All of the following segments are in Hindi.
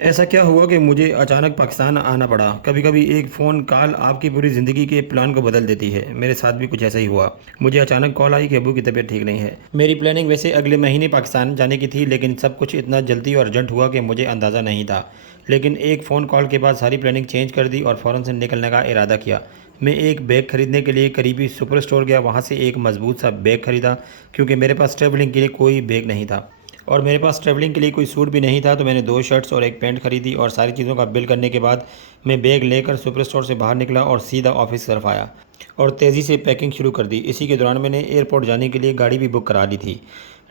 ऐसा क्या हुआ कि मुझे अचानक पाकिस्तान आना पड़ा? कभी-कभी एक फ़ोन कॉल आपकी पूरी ज़िंदगी के प्लान को बदल देती है। मेरे साथ भी कुछ ऐसा ही हुआ। मुझे अचानक कॉल आई कि अब्बू की तबीयत ठीक नहीं है। मेरी प्लानिंग वैसे अगले महीने पाकिस्तान जाने की थी, लेकिन सब कुछ इतना जल्दी और अर्जेंट हुआ कि मुझे अंदाज़ा नहीं था। लेकिन एक फ़ोन कॉल के बाद सारी प्लानिंग चेंज कर दी और फ़ौरन से निकलने का इरादा किया। मैं एक बैग खरीदने के लिए करीबी सुपर स्टोर गया, वहाँ से एक मज़बूत सा बैग खरीदा क्योंकि मेरे पास ट्रैवलिंग के लिए कोई बैग नहीं था। और मेरे पास ट्रैवलिंग के लिए कोई सूट भी नहीं था, तो मैंने 2 शर्ट्स और 1 पैंट खरीदी और सारी चीज़ों का बिल करने के बाद मैं बैग लेकर सुपर स्टोर से बाहर निकला और सीधा ऑफिस की तरफ आया और तेज़ी से पैकिंग शुरू कर दी। इसी के दौरान मैंने एयरपोर्ट जाने के लिए गाड़ी भी बुक करा ली थी।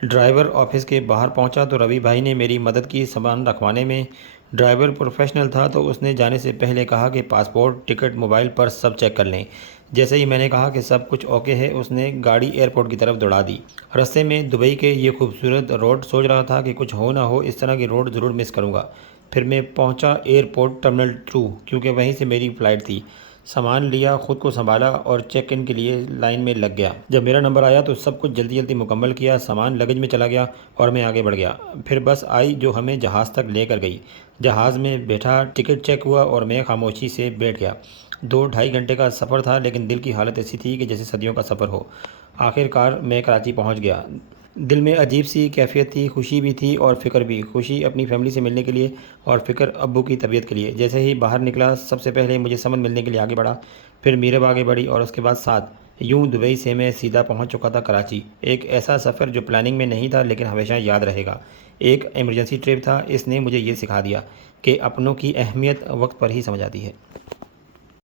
ड्राइवर ऑफिस के बाहर पहुंचा तो रवि भाई ने मेरी मदद की सामान रखवाने में। ड्राइवर प्रोफेशनल था, तो उसने जाने से पहले कहा कि पासपोर्ट, टिकट, मोबाइल, पर्स सब चेक कर लें। जैसे ही मैंने कहा कि सब कुछ ओके है, उसने गाड़ी एयरपोर्ट की तरफ दौड़ा दी। रास्ते में दुबई के ये खूबसूरत रोड सोच रहा था कि कुछ हो ना हो इस तरह की रोड ज़रूर मिस करूँगा। फिर मैं पहुँचा एयरपोर्ट टर्मिनल 2, क्योंकि वहीं से मेरी फ़्लाइट थी। सामान लिया, खुद को संभाला और चेक इन के लिए लाइन में लग गया। जब मेरा नंबर आया तो सब कुछ जल्दी जल्दी मुकम्मल किया, सामान लगेज में चला गया और मैं आगे बढ़ गया। फिर बस आई जो हमें जहाज़ तक लेकर गई। जहाज़ में बैठा, टिकट चेक हुआ और मैं खामोशी से बैठ गया। 2 ढाई घंटे का सफ़र था, लेकिन दिल की हालत ऐसी थी कि जैसे सदियों का सफ़र हो। आखिरकार मैं कराची पहुंच गया। दिल में अजीब सी कैफ़ियत थी, खुशी भी थी और फ़िक्र भी। खुशी अपनी फ़ैमिली से मिलने के लिए और फ़िक्र अब्बू की तबीयत के लिए। जैसे ही बाहर निकला, सबसे पहले मुझे समन मिलने के लिए आगे बढ़ा, फिर मीरब आगे बढ़ी और उसके बाद साथ। यूँ दुबई से मैं सीधा पहुंच चुका था कराची। एक ऐसा सफ़र जो प्लानिंग में नहीं था, लेकिन हमेशा याद रहेगा। एक इमरजेंसी ट्रिप था, इसने मुझे ये सिखा दिया कि अपनों की अहमियत वक्त पर ही समझ आती है।